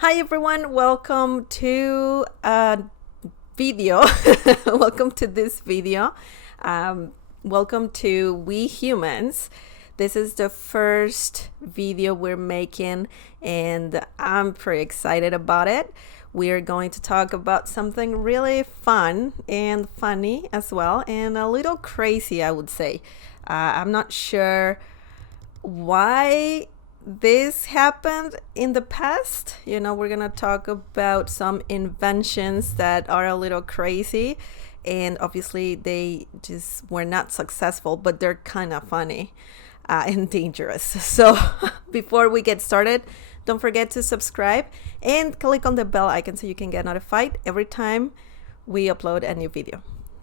Hi everyone, welcome to a video. Welcome to this video. Welcome to We Humans. This is the first video we're making and I'm pretty excited about it. We are going to talk about something really fun and funny as well, and a little crazy, I would say. I'm not sure why this happened in the past. We're gonna talk about some inventions that are a little crazy, and obviously they just were not successful, but they're kind of funny and dangerous. So before we get started, don't forget to subscribe and click on the bell icon so you can get notified every time we upload a new video.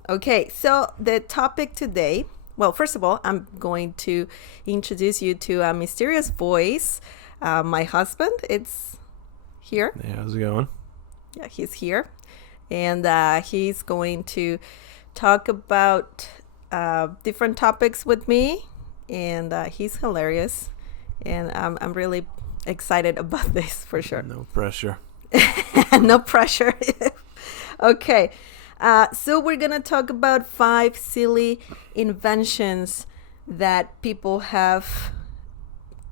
Okay, so the topic today, well, first of all, I'm going to introduce you to a mysterious voice. My husband, it's here. Hey, how's it going? Yeah, he's here. And he's going to talk about different topics with me. And he's hilarious. And I'm really excited about this for sure. No pressure. No pressure. Okay. So we're going to talk about 5 silly inventions that people have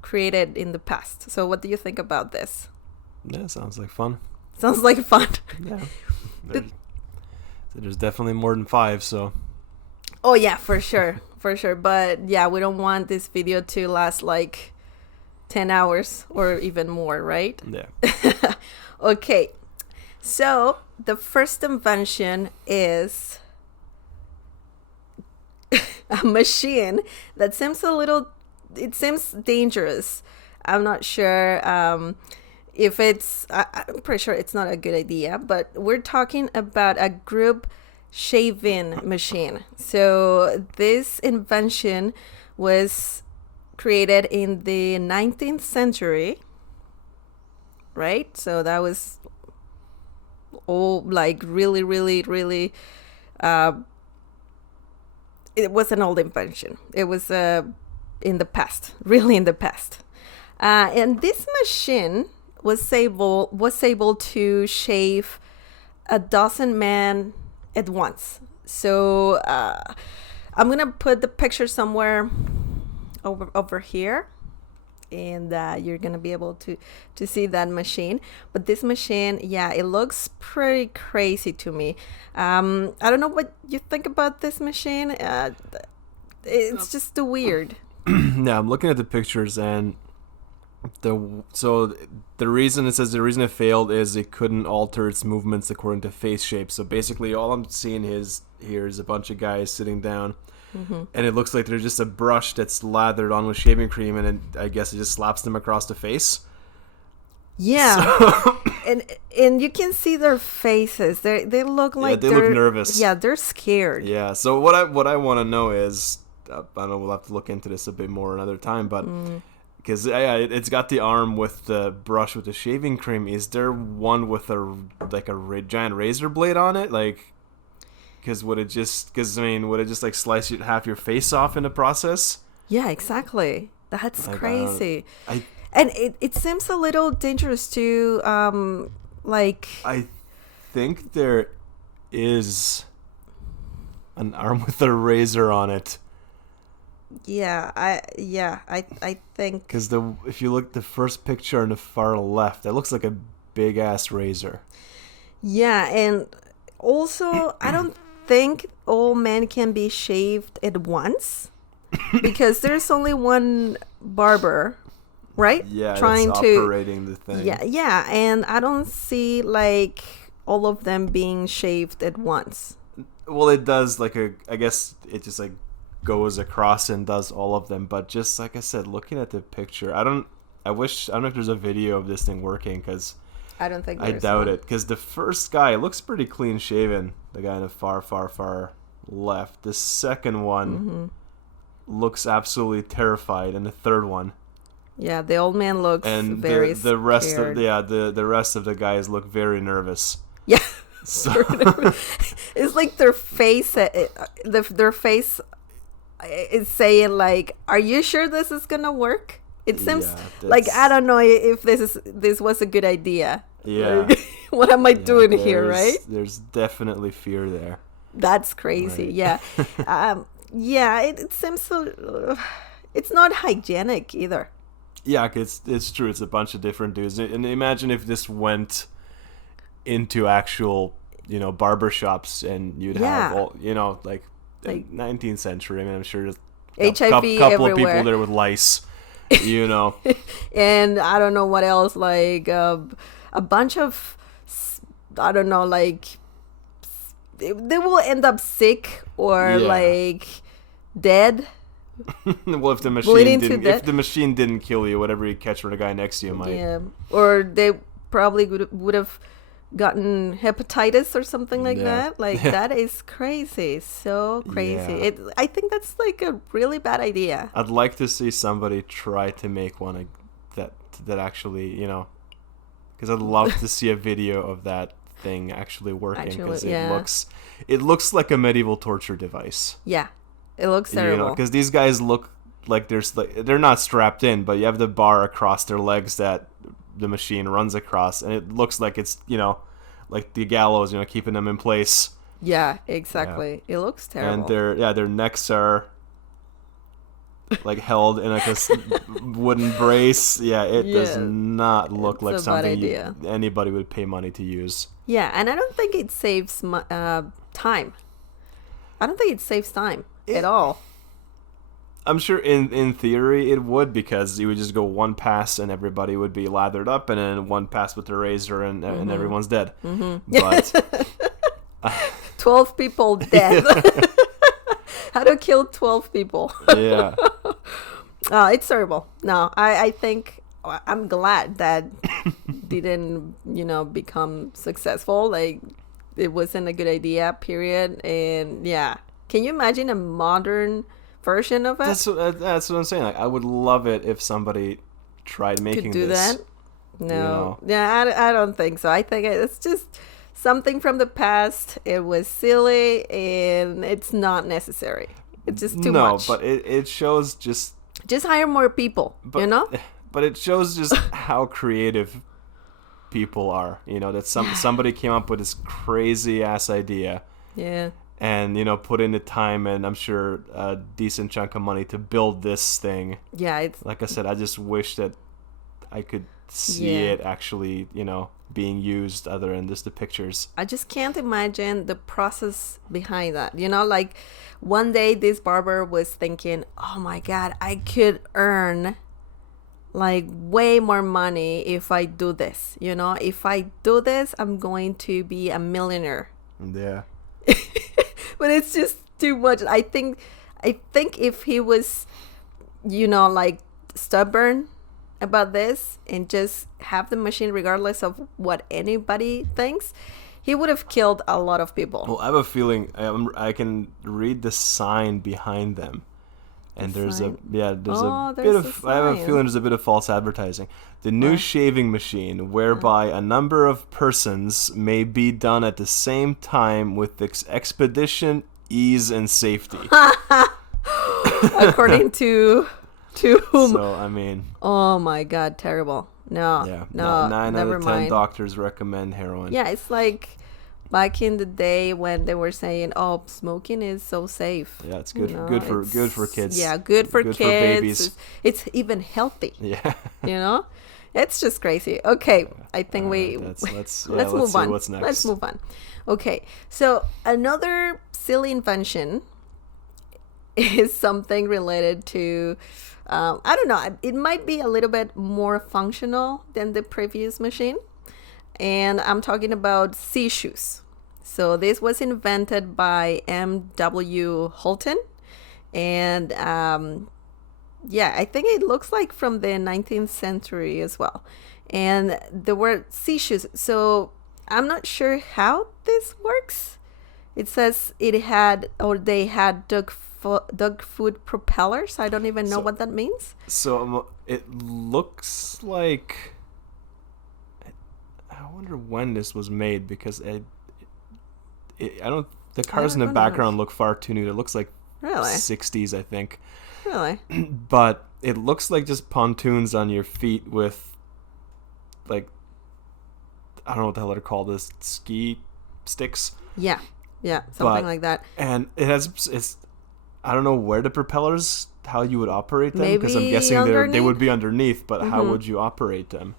created in the past. So what do you think about this? Yeah, sounds like fun. Sounds like fun. Yeah. There's definitely more than 5, so. Oh, yeah, for sure. For sure. But yeah, we don't want this video to last like 10 hours or even more, right? Yeah. Okay. So the first invention is a machine that seems it seems dangerous. I'm not sure if I'm pretty sure it's not a good idea, but we're talking about a group shaving machine. So this invention was created in the 19th century, right? So that was like really it was an old invention. It was in the past, really in the past, and this machine was able to shave a dozen men at once. So I'm gonna put the picture somewhere over here, and you're gonna be able to see that machine. But this machine, yeah, it looks pretty crazy to me. I don't know what you think about this machine. It's just too weird. Yeah, I'm looking at the pictures, and the reason it failed is it couldn't alter its movements according to face shape. So basically all I'm seeing here is a bunch of guys sitting down. Mm-hmm. And it looks like there's just a brush that's lathered on with shaving cream, and I guess it just slaps them across the face. Yeah, so and you can see their faces. They look like they look nervous. Yeah, they're scared. Yeah. So what I want to know is, I don't know, we'll have to look into this a bit more another time, but because it's got the arm with the brush with the shaving cream. Is there one with a giant razor blade on it, like? Because would it just like slice half your face off in the process? Yeah, exactly. That's like, crazy. And it seems a little dangerous to I think there is an arm with a razor on it. Yeah, I think. Because if you look at the first picture on the far left, that looks like a big ass razor. Yeah, and also I don't think all men can be shaved at once because there's only one barber, right? Yeah, trying to operating the thing. Yeah, and I don't see like all of them being shaved at once. Well, it does I guess it just like goes across and does all of them, but just like I said, looking at the picture, I don't know if there's a video of this thing working, because I don't think I doubt it, because the first guy looks pretty clean shaven, the guy in the far left. The second one looks absolutely terrified, and the third one, yeah, the old man looks very the rest scared. the rest of the guys look very nervous. Yeah. So it's like their face is saying like, are you sure this is gonna work? It seems like, I don't know if this was a good idea. Yeah. Like, what am I Yeah, doing here, right? There's definitely fear there. That's crazy. Right. Yeah. Yeah, it seems so. It's not hygienic either. Yeah, it's true. It's a bunch of different dudes. And imagine if this went into actual, barbershops, and you'd have Yeah. all, like Like 19th century. I mean, I'm sure there's HIV couple of people everywhere. there with lice, you know. And I don't know what else, like a bunch of, I don't know, like they will end up sick or Yeah. like dead. Well, if the Bleeding machine to didn't, death. if the machine didn't kill you, whatever you catch from the guy next to you might. Yeah, or they probably would have gotten hepatitis or something like Yeah. that. Like that is crazy, so crazy. Yeah. I think that's like a really bad idea. I'd like to see somebody try to make one that actually, because I'd love to see a video of that thing actually working, because yeah. it looks like a medieval torture device. Yeah, it looks terrible. Because these guys look like they're not strapped in, but you have the bar across their legs that the machine runs across, and it looks like it's like the gallows, keeping them in place. Yeah, exactly. It looks terrible. And their necks are like held in like a wooden brace. Yeah, it does not look like it's a bad something idea. anybody would pay money to use. Yeah, and I don't think it saves time. I don't think it saves time at all. I'm sure in theory it would, because you would just go one pass and everybody would be lathered up, and then one pass with the razor and everyone's dead. But 12 people dead. How to kill 12 people. yeah, It's terrible. No, I think I'm glad that didn't, become successful. Like, it wasn't a good idea, period. And yeah, can you imagine a modern version of it? that's what I'm saying. Like, I would love it if somebody tried making Could do this. that? No. Yeah, I don't think so. I think it's just something from the past. It was silly and it's not necessary. It's just too much. No, but it shows just hire more people, But it shows just how creative people are. That somebody came up with this crazy ass idea. Yeah. And put in the time, and I'm sure a decent chunk of money to build this thing. Yeah, it's Like I said, I just wish that I could see it actually, being used other than just the pictures. I just can't imagine the process behind that. Like one day this barber was thinking, oh my God, I could earn like way more money if I do this. If I do this, I'm going to be a millionaire. Yeah. But it's just too much. I think if he was, like stubborn about this and just have the machine regardless of what anybody thinks, he would have killed a lot of people. Well, I have a feeling I can read the sign behind them, and there's a bit of. I have a feeling there's a bit of false advertising. The new shaving machine, whereby a number of persons may be done at the same time with expedition, ease, and safety. According to whom? So I mean, Oh my God, terrible. No, yeah, no, 9 never out of 10 mind. doctors recommend heroin. Yeah, it's like back in the day when they were saying, "Oh, smoking is so safe." Yeah, it's good. You Good know, for kids. Yeah, good for Good for kids. babies. It's even healthy. Yeah. It's just crazy. Okay, I think Let's move see on. what's next. Let's move on. Okay, so another silly invention is something related to, I don't know, it might be a little bit more functional than the previous machine. And I'm talking about sea shoes. So this was invented by M.W. Holton. And I think it looks like from the 19th century as well. And the word sea shoes. So I'm not sure how this works. It says they had dog food propellers. I don't even know what that means. So it looks like. I wonder when this was made, because I don't. The cars in the background look far too new. It looks like Really? 60s, I think. Really? But it looks like just pontoons on your feet with, like, I don't know what the hell they're called, this ski sticks. Yeah, something But- like that. And it's I don't know where the propellers, how you would operate them, because I'm Maybe guessing they underneath? would be underneath, but how would you operate them?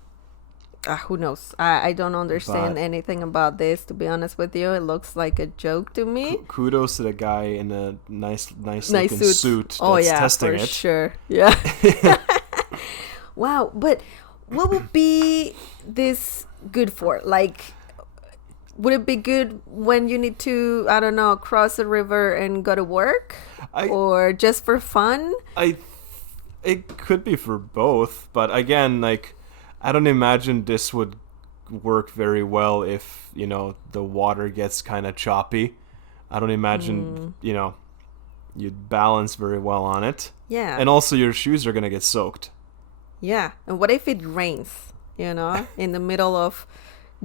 Who knows? I don't understand But- anything about this, to be honest with you. It looks like a joke to me. Kudos to the guy in a nice Nice looking suit Oh that's yeah, testing for it. sure. Yeah. Wow, but what would be this good for? Like, would it be good when you need to, I don't know, cross a river and go to work, or just for fun? It could be for both, but again, like, I don't imagine this would work very well if, you know, the water gets kind of choppy. I don't imagine, you know, you'd balance very well on it. Yeah. And also your shoes are going to get soaked. Yeah. And what if it rains, you know, in the middle of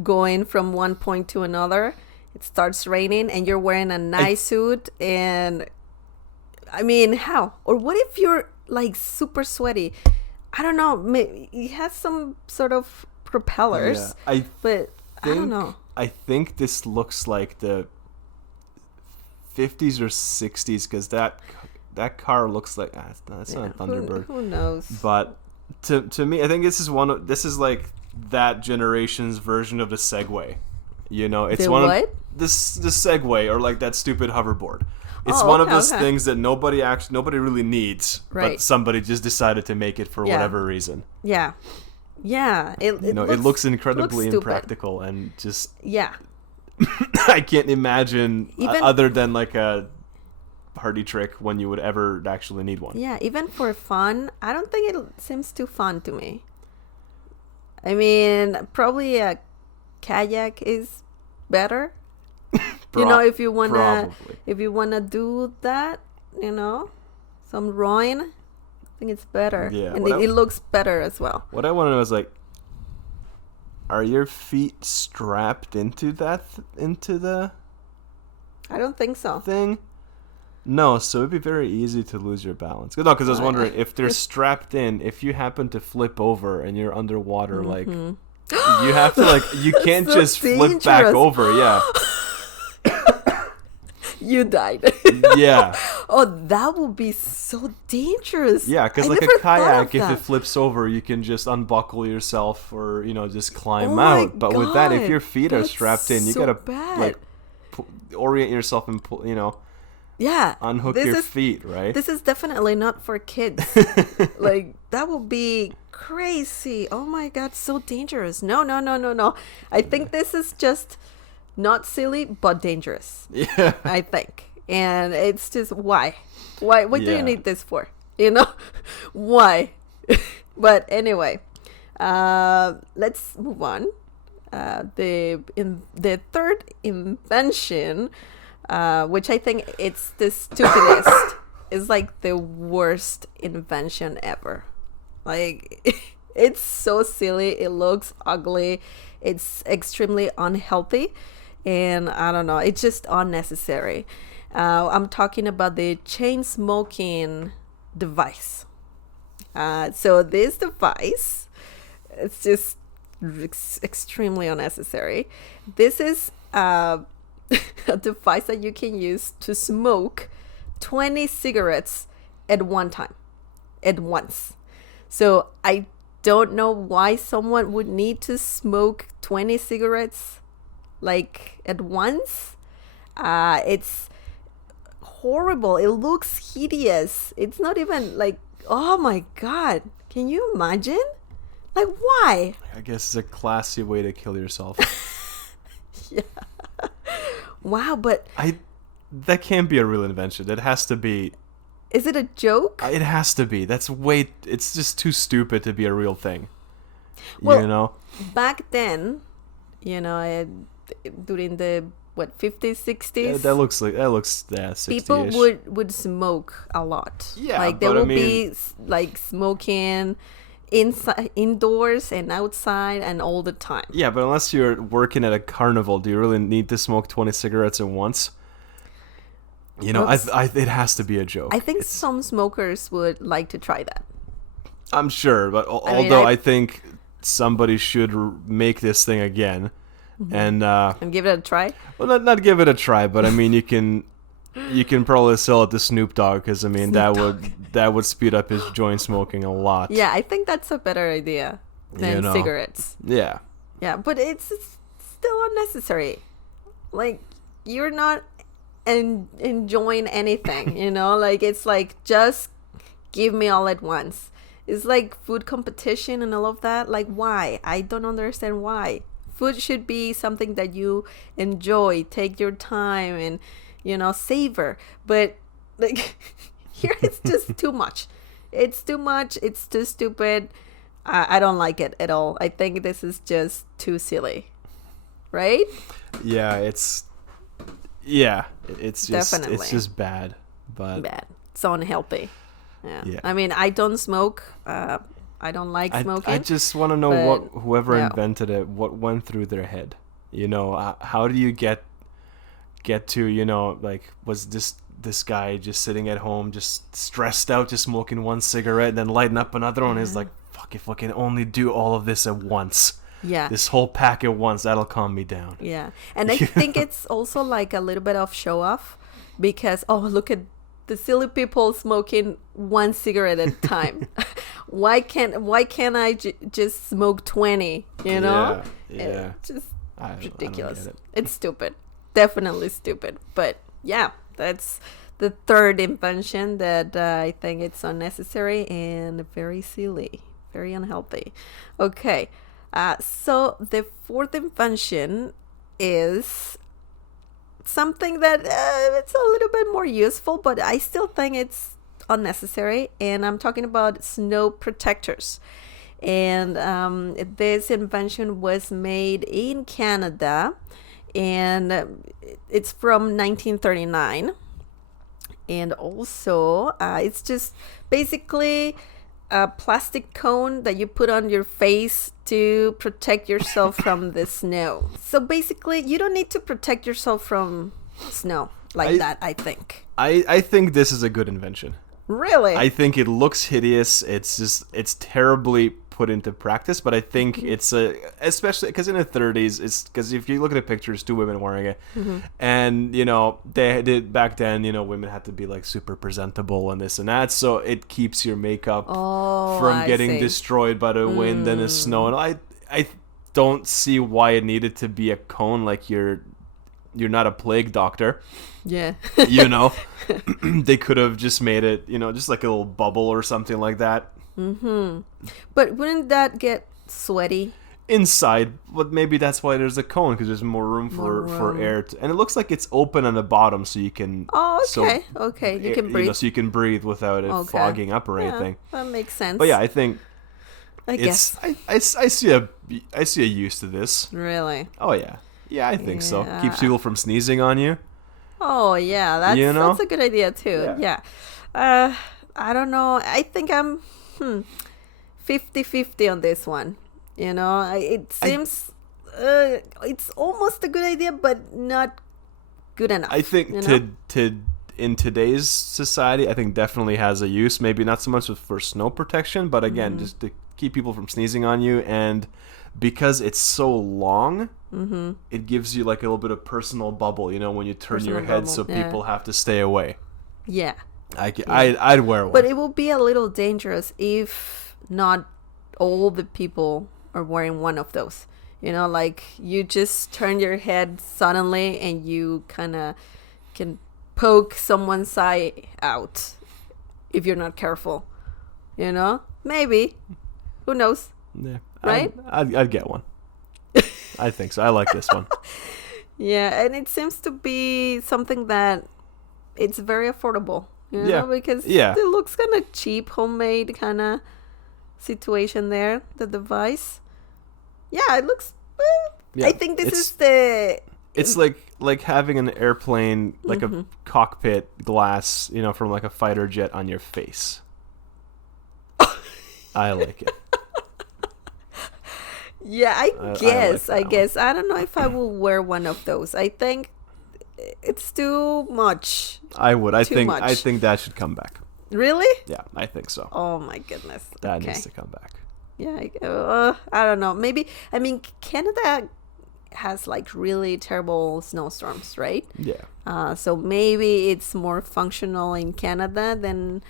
going from one point to another? It starts raining and you're wearing a nice suit. And I mean, how? Or what if you're like super sweaty? I don't know. Maybe it has some sort of propellers, but I don't know. I think this looks like the 50s or 60s, because that car looks like that's not a Thunderbird. Who knows? But to me, I think this is like that generation's version of the Segway. You know, it's The one what? of the Segway, or like that stupid hoverboard. It's Oh, one of okay, those okay. things that nobody really needs, Right. but somebody just decided to make it for Yeah. whatever reason. Yeah. Yeah. It Looks incredibly looks stupid. impractical, and just Yeah. I can't imagine Even- other than like a party trick when you would ever actually need one. Yeah. Even for fun, I don't think it seems too fun to me. I mean, probably a kayak is better. You know, if you wanna do that, you know, some rowing, I think it's better. Yeah, And what it looks better as well. What I want to know is, like, are your feet strapped into the I don't think so. thing? No, so it'd be very easy to lose your balance. No, because I was wondering if they're strapped in. If you happen to flip over and you're underwater, like, you have to, like, you can't So just flip back dangerous. over. Yeah, You died. yeah. Oh, that would be so dangerous. Yeah, because I like never a thought kayak, of if that. it flips over, you can just unbuckle yourself, or, you know, just climb Oh my out. But with that, if God, your feet are that's strapped in, you so gotta bad. like orient yourself and pull, you know, Yeah. unhook this your is, feet, right? This is definitely not for kids. Like, that would be crazy. Oh my God, so dangerous. No. I think this is just not silly, but dangerous. Yeah. I think. And it's just, why? What do Yeah. you need this for? You know? Why? But anyway, let's move on. The third invention, which I think it's the stupidest, is like the worst invention ever. Like, it's so silly. It looks ugly. It's extremely unhealthy. And I don't know, it's just unnecessary. I'm talking about the chain smoking device. So this device, it's just extremely unnecessary. This is a device that you can use to smoke 20 cigarettes at one time, at once. So I don't know why someone would need to smoke 20 cigarettes like at once. It's horrible. It looks hideous. It's not even like, oh my God, can you imagine? Like, why? I guess it's a classy way to kill yourself. Wow, but That can't be a real invention. It has to be. is it a joke? It has to be. It's just too stupid to be a real thing. Well, you know? Back then, you know, during the 50s, 60s, Yeah, that looks 60-ish. people would smoke a lot. Yeah, like there but I would mean- be like smoking inside, indoors and outside and all the time. Yeah, but unless you're working at a carnival, do you really need to smoke 20 cigarettes at once? You know, Oops. it has to be a joke. I think some smokers would like to try that. I'm sure, but I mean, although I think somebody should make this thing again, and give it a try. well, not give it a try, but I mean, you can probably sell it to Snoop Dogg, because I mean that would speed up his joint smoking a lot. Yeah, I think that's a better idea than cigarettes. Yeah. Yeah, but it's still unnecessary. Like, you're not enjoying anything, you know? Like, it's like, just give me all at once. It's like food competition and all of that. Like, why? I don't understand why. Food should be something that you enjoy, take your time and, savor. But, like, here it's just too much. It's too much. It's too stupid. I don't like it at all. I think this is just too silly. Right? Yeah, it's Definitely. it's just bad. But bad. So unhealthy. Yeah. I mean, I don't smoke. I don't like smoking. I just want to know whoever invented it, what went through their head. How do you get to, like, was this guy just sitting at home, just stressed out, just smoking one cigarette, and then lighting up another one? Is like, fuck, if I can only do all of this at once. Yeah. This whole pack at once, that'll calm me down. Yeah. And I think it's also like a little bit of show off, because, look at the silly people smoking one cigarette at a time. Why can't I just smoke 20, Yeah. It's just ridiculous. I don't get it. It's stupid. Definitely stupid. But yeah, that's the third invention that I think it's unnecessary and very silly, very unhealthy. Okay. So the fourth invention is something that it's a little bit more useful, but I still think it's unnecessary. And I'm talking about snow protectors. And this invention was made in Canada, and it's from 1939. And also, it's just basically a plastic cone that you put on your face to protect yourself from the snow. So basically, you don't need to protect yourself from snow like that, I think. I think this is a good invention. Really? I think it looks hideous. It's terribly put into practice, but I think it's especially because in the 30s, it's because if you look at the pictures, two women wearing it, and they did back then. Women had to be like super presentable and this and that, so it keeps your makeup from getting destroyed by the wind and the snow. And I don't see why it needed to be a cone. Like, you're not a plague doctor. Yeah. They could have just made it, just like a little bubble or something like that. But wouldn't that get sweaty? Inside, but maybe that's why there's a cone, because there's more room for air. And it looks like it's open on the bottom, so you can. Oh, okay. Okay, you can breathe. So you can breathe without it fogging up or anything. That makes sense. But yeah, I think. I guess. I see a use to this. Really? Oh yeah. Yeah, I think so. Keeps people from sneezing on you. Oh yeah, that's a good idea too. Yeah. I don't know. I think I'm 50-50 on this one. It seems it's almost a good idea, but not good enough. I think in today's society, I think definitely has a use. Maybe not so much for snow protection, but again, just to keep people from sneezing on you. And because it's so long, it gives you like a little bit of personal bubble, when you turn your head, so people have to stay away. Yeah. I'd wear one. But it will be a little dangerous if not all the people are wearing one of those. Like, you just turn your head suddenly and you kind of can poke someone's eye out if you're not careful. Maybe. Who knows? Yeah. Right? I'd get one. I think so. I like this one. Yeah, and it seems to be something that it's very affordable. Because it looks kind of cheap, homemade kind of situation there, the device. Yeah, it looks. I think this is the. It's like having an airplane, like a cockpit glass, from like a fighter jet on your face. I like it. Yeah, I guess. I don't know if I will wear one of those. I think it's too much. I would. I think that should come back. Really? Yeah, I think so. Oh my goodness. That needs to come back. Yeah, I don't know. Maybe, I mean, Canada has like really terrible snowstorms, right? Yeah. So maybe it's more functional in Canada than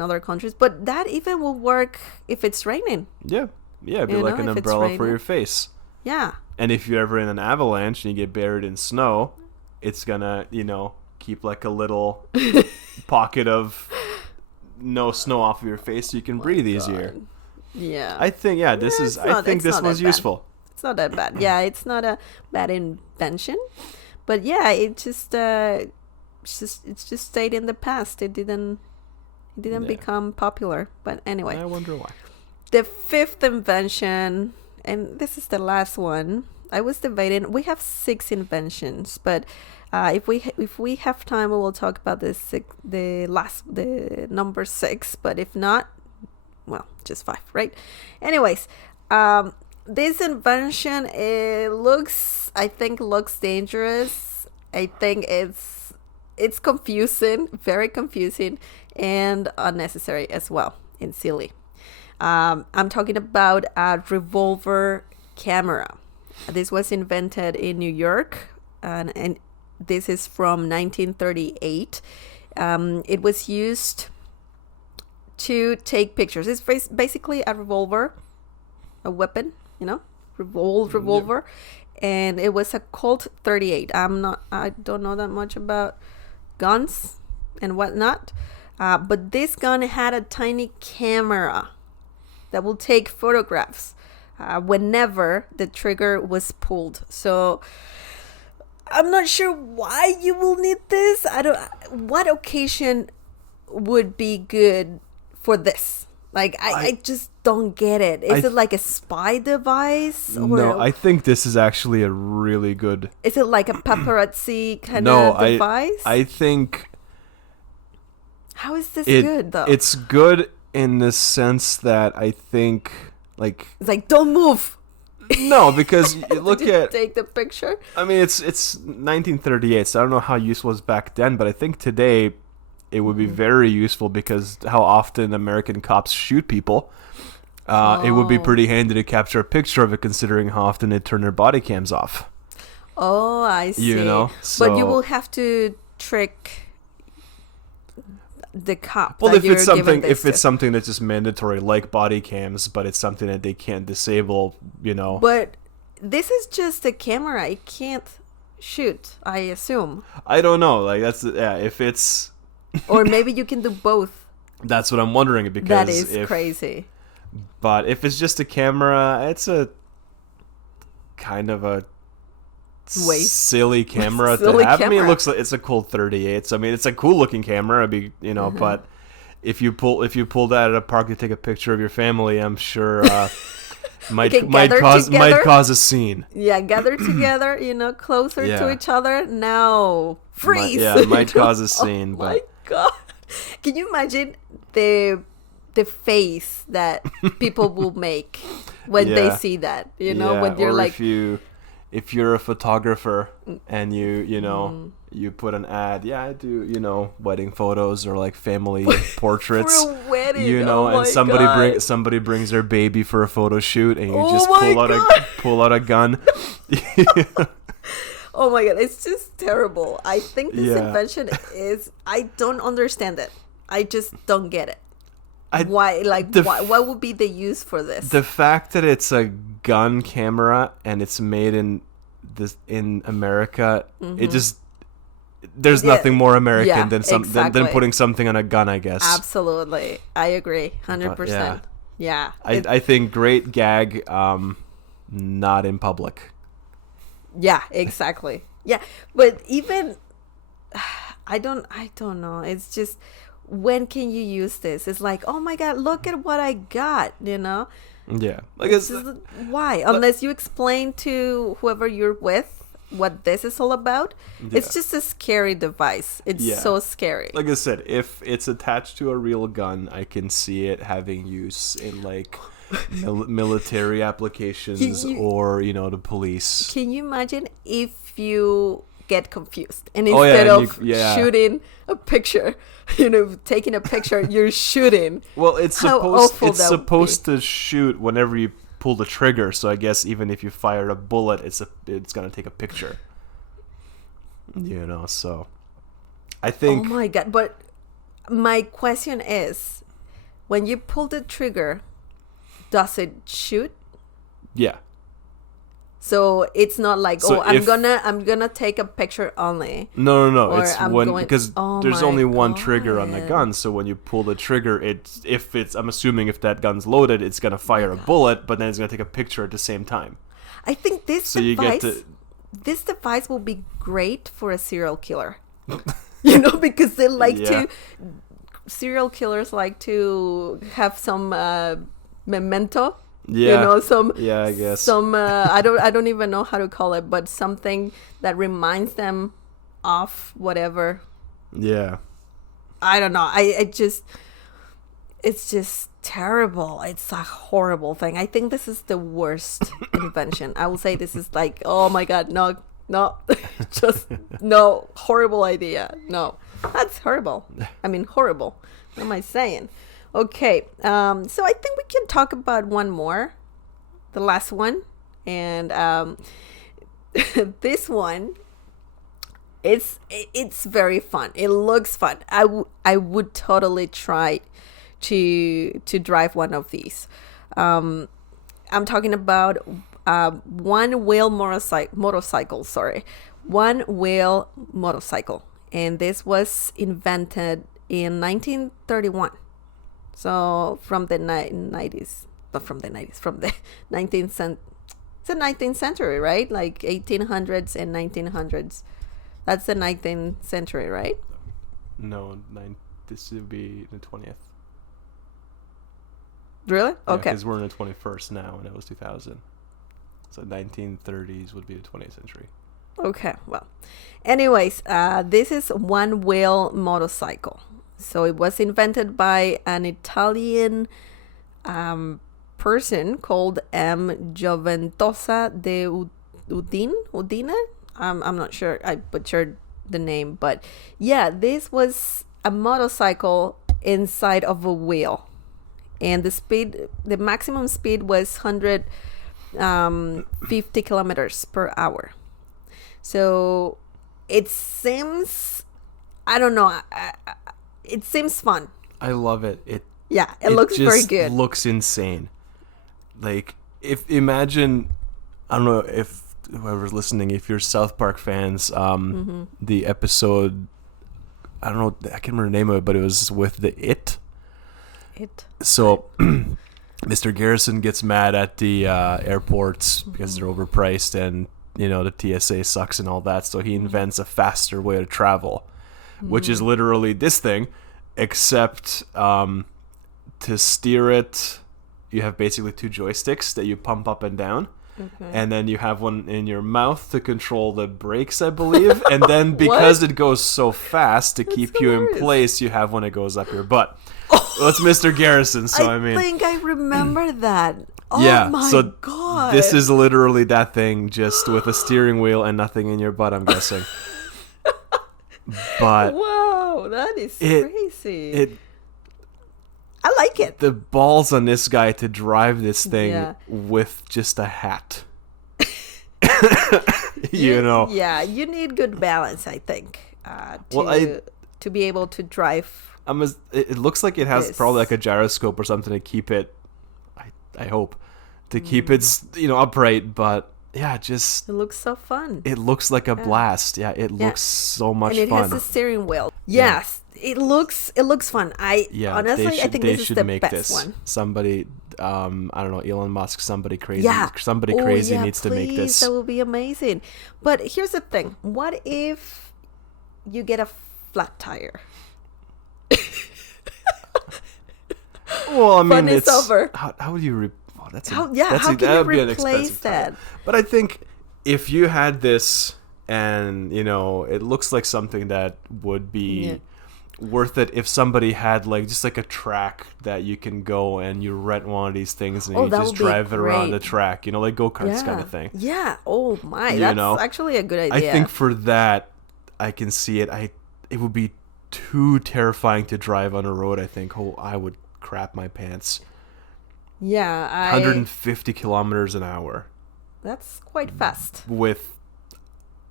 other countries, but that even will work if it's raining. Yeah. Yeah, it'd be You like know, an if it's umbrella for raining. your face. Yeah. And if you're ever in an avalanche and you get buried in snow, it's gonna, keep like a little pocket of no snow off of your face so you can breathe easier. Yeah. I think, this was useful. It's not that bad. Yeah, it's not a bad invention, but yeah, it just stayed in the past. It didn't become popular. But anyway, I wonder why. The fifth invention, and this is the last one. I was debating. We have 6 inventions, but if we have time, we will talk about the number 6. But if not, well, just 5, right? Anyways, this invention, I think looks dangerous. I think it's confusing, very confusing, and unnecessary as well, and silly. I'm talking about a revolver camera. This was invented in New York, and this is from 1938. It was used to take pictures. It's basically a revolver, a weapon, revolver, and it was a Colt 38. I don't know that much about guns and whatnot, but this gun had a tiny camera that will take photographs whenever the trigger was pulled. So I'm not sure why you will need this. What occasion would be good for this? Like, I just don't get it. Is it like a spy device? Or No, I think this is actually a really good... Is it like a paparazzi kind of device? I think... How is this good, though? It's good in the sense that I think, like... It's like, don't move! No, because you look at... Take the picture? I mean, it's 1938, so I don't know how useful it was back then, but I think today it would be very useful because how often American cops shoot people. It would be pretty handy to capture a picture of it, considering how often they turn their body cams off. Oh, I see. So... But you will have to trick the cop. Well, if it's something that's just mandatory, like body cams, but it's something that they can't disable, But this is just a camera. It can't shoot, I assume. I don't know. Like if it's... Or maybe you can do both. That's what I'm wondering, because that is crazy. But if it's just a camera, it's a kind of a silly camera to have. I mean, it looks like it's a Colt 38. So I mean, it's a cool looking camera. It'd be, but if you pull that at a park to take a picture of your family, I'm sure might cause a scene. Yeah, gather together, closer to each other. Now freeze. Might cause a scene. Oh my god! Can you imagine the face that people will make when they see that? When you're like, if you're a photographer and you put an ad, I do wedding photos or like family portraits, for a wedding, and somebody brings their baby for a photo shoot, and you just pull out a gun. Oh my god, it's just terrible. I think this invention I don't understand it. I just don't get it. Why what would be the use for this? The fact that it's a gun camera and it's made in America, it just there's nothing more American than putting something on a gun, I guess. Absolutely. I agree 100%. Yeah. I think great gag, not in public. Yeah, exactly. Yeah, but even I don't know. It's just, when can you use this? It's like, oh my god, look at what I got, Yeah. Like why? Unless you explain to whoever you're with what this is all about. It's just a scary device. It's so scary. Like I said, if it's attached to a real gun, I can see it having use in like military applications or the police. Can you imagine if you get confused and instead of shooting a picture, taking a picture, you're shooting? Well, it's supposed to shoot whenever you pull the trigger. So I guess even if you fired a bullet, it's gonna take a picture. You know, so I think. Oh my God! But my question is, when you pull the trigger, does it shoot? Yeah. So it's not like, So I'm gonna take a picture only. No. Or It's I'm when going- because Oh there's my only one trigger on the God. gun. So when you pull the trigger, I'm assuming if that gun's loaded, it's gonna fire a bullet, but then it's gonna take a picture at the same time. I think this So you device, get to. this device will be great for a serial killer. You know, because they like Yeah. to. Serial killers like to have some memento. Yeah. You know, some. Yeah, I guess. Some. I don't even know how to call it, but something that reminds them of whatever. Yeah. I don't know. It's just terrible. It's a horrible thing. I think this is the worst invention. I will say this is like, oh my God, no, just no, horrible idea. No, that's horrible. I mean, horrible. What am I saying? Okay, so I think we can talk about one more, the last one, and this one. It's very fun. It looks fun. I would totally try to drive one of these. I'm talking about one wheel motorcycle. Sorry, one wheel motorcycle, and this was invented in 1931. So from the 90s, not from the 90s, from the 19th century. It's the 19th century, right? Like 1800s and 1900s. That's the 19th century, right? No, this would be the 20th. Really? Yeah, Okay. because we're in the 21st now, and it was 2000. So 1930s would be the 20th century. Okay. Well, anyways, this is one wheel motorcycle. So it was invented by an Italian person called M. Gioventosa de Udine. I'm not sure. I butchered the name, but yeah, this was a motorcycle inside of a wheel, and the maximum speed was 150 kilometers per hour. So it seems, I don't know, it seems fun. I love it. It looks very just good. Looks insane. Like, imagine, I don't know if whoever's listening, if you're South Park fans, the episode, I don't know, I can't remember the name of it, but it was with the It. So Mr. Garrison gets mad at the airports because they're overpriced, and the TSA sucks and all that. So he invents a faster way to travel, which is literally this thing, except to steer it, you have basically two joysticks that you pump up and down. Okay. And then you have one in your mouth to control the brakes, I believe. And then because it goes so fast, to keep you in place, you have one that goes up your butt. Well, it's Mr. Garrison, so I mean, I think I remember that. Oh yeah, my so God. This is literally that thing, just with a steering wheel and nothing in your butt, I'm guessing. But wow, that is crazy. I like it. The balls on this guy to drive this thing with just a hat. Yeah, you need good balance, I think, to be able to drive. It looks like it has probably like a gyroscope or something to keep it, I hope, to keep it upright, but yeah, just it looks so fun. It looks like a blast. Yeah, it looks so much fun. And it has a steering wheel. Yes. It looks fun. Honestly, I think this is the best one. Somebody, I don't know, Elon Musk, somebody crazy needs to make this. That would be amazing. But here's the thing: what if you get a flat tire? Well, I mean, fun is over. How would you? How can you replace that? But I think if you had this, and it looks like something that would be worth it if somebody had just like a track that you can go and you rent one of these things and you just drive it around the track, like go-karts kind of thing. Yeah. Oh my, that's actually a good idea. I think for that, I can see it. It would be too terrifying to drive on a road. I think I would crap my pants. Yeah, 150 kilometers an hour. That's quite fast. With,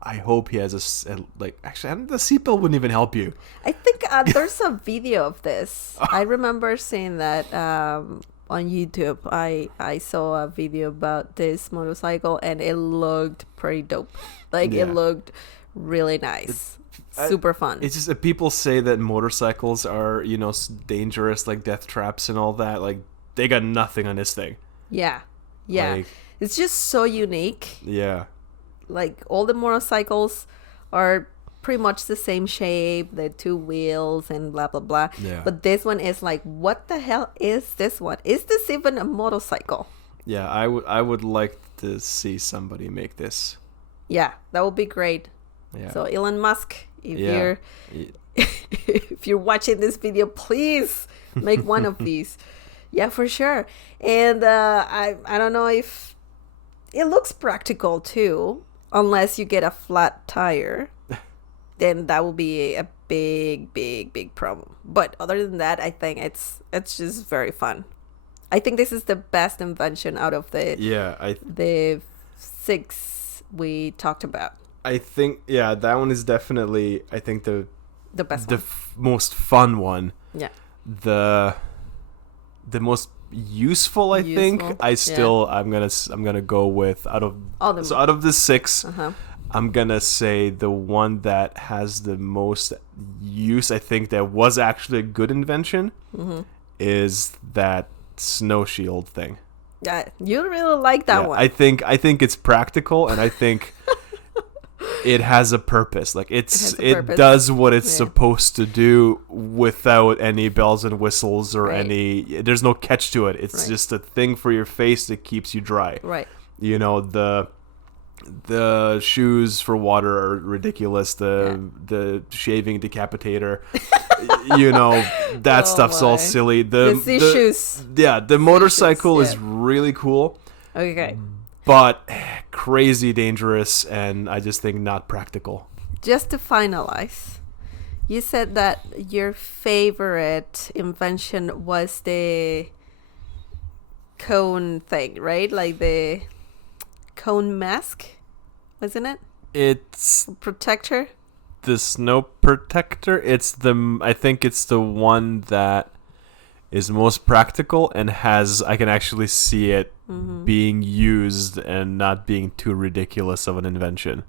I hope he has actually, the seatbelt wouldn't even help you. I think there's a video of this. I remember seeing that on YouTube. I saw a video about this motorcycle, and it looked pretty dope. Like, Yeah. it looked really nice. Super fun. It's just that people say that motorcycles are, dangerous, like death traps and all that. Like, they got nothing on this thing. Yeah. Yeah. Like, It's just so unique. yeah. Like, all the motorcycles are pretty much the same shape, the two wheels and blah blah blah. Yeah. But this one is like, what the hell is this one? Is this even a motorcycle? Yeah, I would like to see somebody make this. Yeah, that would be great. Yeah. So Elon Musk, if Yeah. you're if you're watching this video, please make one of these. Yeah, for sure. And I don't know if it looks practical too, unless you get a flat tire. Then that will be a big problem. But other than that, I think it's just very fun. I think this is the best invention out of the the 6 we talked about. I think that one is definitely, I think, the best one. most fun one. Yeah. The most useful, I think. I'm gonna go with out of the 6. I'm gonna say the one that has the most use, I think, that was actually a good invention, is that snow shield thing. Yeah, you really like that one. I think it's practical, and I think it has a purpose. Like, it does what it's supposed to do without any bells and whistles or there's no catch to it. It's just a thing for your face that keeps you dry. Right. The shoes for water are ridiculous. The shaving decapitator, that stuff's all silly. The shoes. Yeah, the motorcycle is really cool. Okay. But crazy dangerous, and I just think not practical. Just to finalize, you said that your favorite invention was the cone thing, right? Like the cone mask, wasn't it? It's protector. The snow protector. I think it's the one that is most practical and I can actually see it being used and not being too ridiculous of an invention.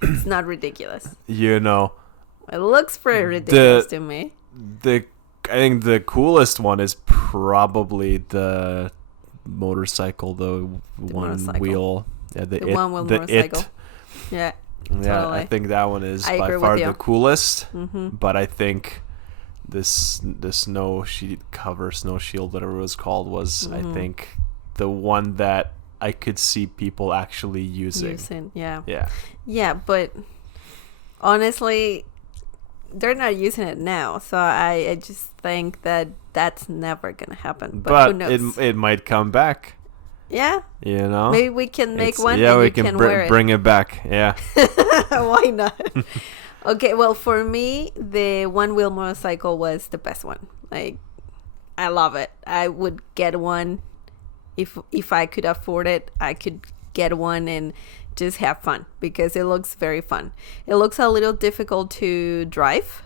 It's not ridiculous. It looks pretty ridiculous to me. I think the coolest one is probably the motorcycle, the one wheel. Yeah, the one wheel motorcycle. Yeah. Yeah, totally. I think that one is by far the coolest. But I think the snow shield, whatever it was called, was I think the one that I could see people actually using. Yeah, but honestly, they're not using it now, so I just think that that's never gonna happen. But who knows? It might come back. Yeah. Maybe we can make one. Yeah, and we you can wear it. bring it back. Yeah. Why not? Okay, well, for me, the one wheel motorcycle was the best one. Like, I love it. I would get one if I could afford it. I could get one and just have fun because it looks very fun. It looks a little difficult to drive,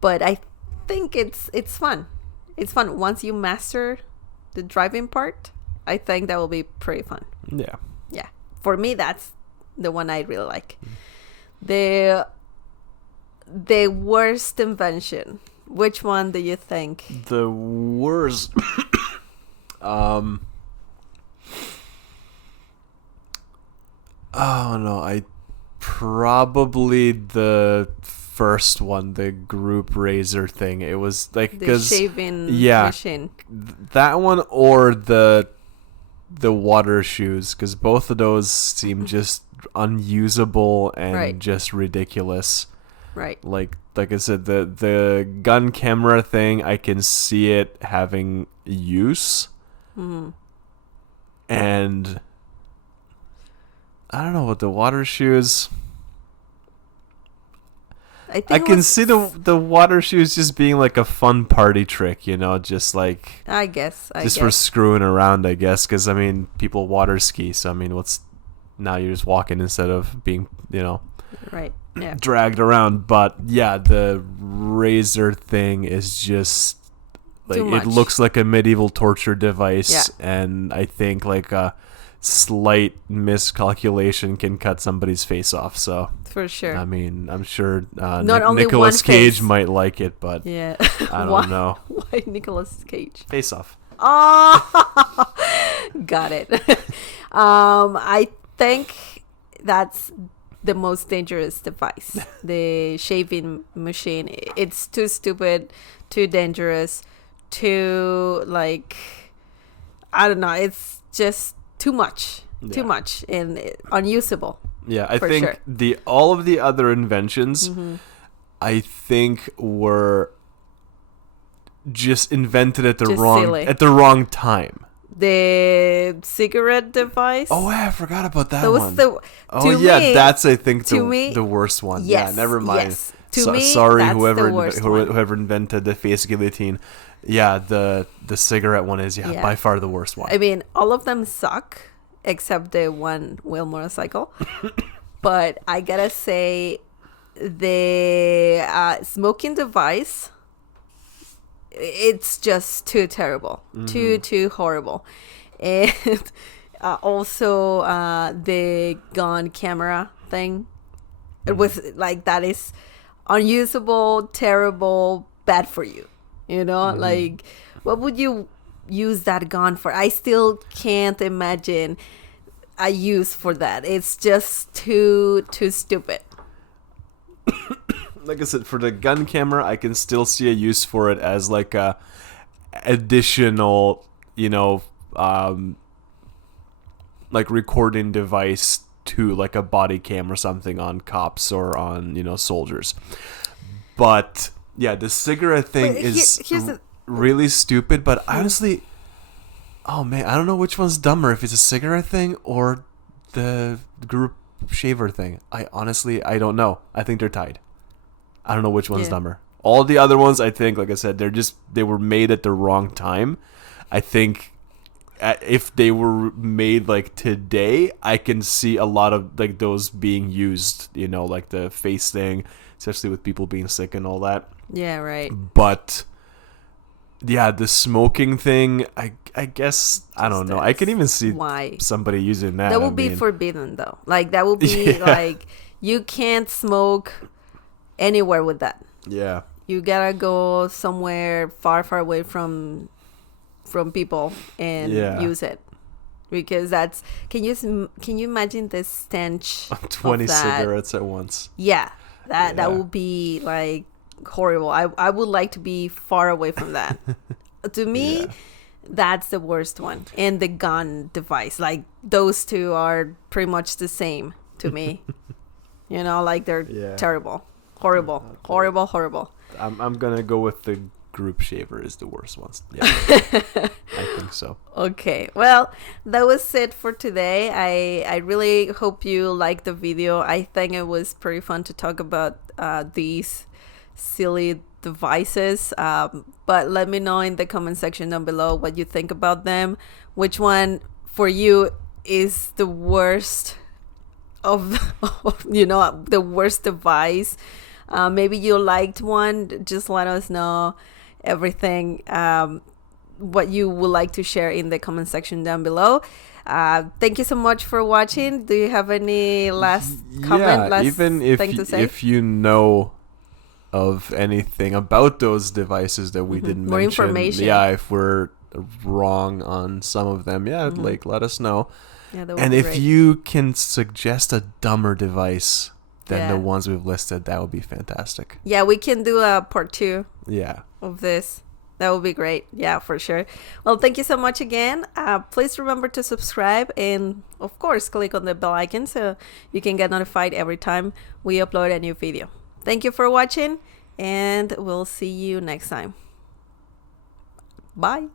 but I think it's fun. It's fun once you master the driving part. I think that will be pretty fun. Yeah. Yeah. For me, that's the one I really like. The worst invention. Which one do you think? The worst. Oh no, probably the first one, the group razor thing. It was like the shaving machine. That one or the water shoes, because both of those seem just unusable and just ridiculous. Right. Like I said, the gun camera thing, I can see it having use. And I don't know, with the water shoes, I think I it can was, see the water shoes just being like a fun party trick, you know, just like I guess. just for screwing around, I guess. Because I mean, people water ski, so I mean, what's now you're just walking instead of being, you know, Right. Yeah. dragged around. But yeah, the razor thing is just like Too it much. looks like a medieval torture device, Yeah. and I think like a slight miscalculation can cut somebody's face off. So For sure. I mean, I'm sure Not only Nicolas one Cage face. might like it, but Yeah. I Why- don't know. Why Nicolas Cage? Face off. Oh, got it. I think that's the most dangerous device. The shaving machine. It's too stupid, too dangerous, too like I don't know. It's just too much, too Yeah. much, and unusable. Yeah, I For think sure. all of the other inventions, I think were just invented at the Just silly. wrong time. The cigarette device. Oh, yeah, I forgot about that that was one. the. Oh to yeah, me- that's I think to me- the worst one. Yes, Yeah, never mind. yes. To me, sorry, that's whoever the worst one. whoever invented the face guillotine. Yeah, the cigarette one is Yeah. by far the worst one. I mean, all of them suck except the one wheel motorcycle. But I gotta say, the smoking device, it's just too terrible, too horrible, and also the gun camera thing. It was like that is unusable, terrible, bad for you. You know, like what would you use that gun for? I still can't imagine a use for that. It's just too stupid. Like I said, for the gun camera, I can still see a use for it as like a additional, you know, like recording device to like a body cam or something on cops or on, you know, soldiers. But yeah, the cigarette thing But is here's the- really stupid. But honestly, oh man, I don't know which one's dumber, if it's a cigarette thing or the group shaver thing. I don't know. I think they're tied. I don't know which one's Yeah. dumber. All the other ones, I think, like I said, they were made at the wrong time. I think if they were made like today, I can see a lot of like those being used, you know, like the face thing, especially with people being sick and all that. Yeah, right. But yeah, the smoking thing, I guess, I don't know. I can even see Why? somebody using that. That I would be mean, forbidden, though. Like that would be Yeah. like you can't smoke anywhere with that. yeah. You gotta go somewhere far away from people and Yeah. use it, because that's can you imagine the stench 20 of that? cigarettes at once. Yeah, that Yeah. would be like horrible. I would like to be far away from that. To me, Yeah. that's the worst one. And the gun device, like those two are pretty much the same to me. You know, like they're Yeah. terrible, horrible. I'm gonna go with the group shaver is the worst ones. Yeah, I think so. Okay, well, that was it for today. I really hope you liked the video. I think it was pretty fun to talk about these silly devices. But let me know in the comment section down below what you think about them. Which one for you is the worst of the worst device? Maybe you liked one. Just let us know everything. What you would like to share in the comment section down below. Thank you so much for watching. Do you have any last comment, last even if thing to say? if you know of anything about those devices that we didn't More mention, information. yeah, if we're wrong on some of them, yeah, like let us know. Yeah, that would And be if great. you can suggest a dumber device than Yeah. the ones we've listed, that would be fantastic. Yeah, we can do a part 2 Yeah. of this. That would be great. Yeah, for sure. Well, thank you so much again. Please remember to subscribe and, of course, click on the bell icon so you can get notified every time we upload a new video. Thank you for watching, and we'll see you next time. Bye.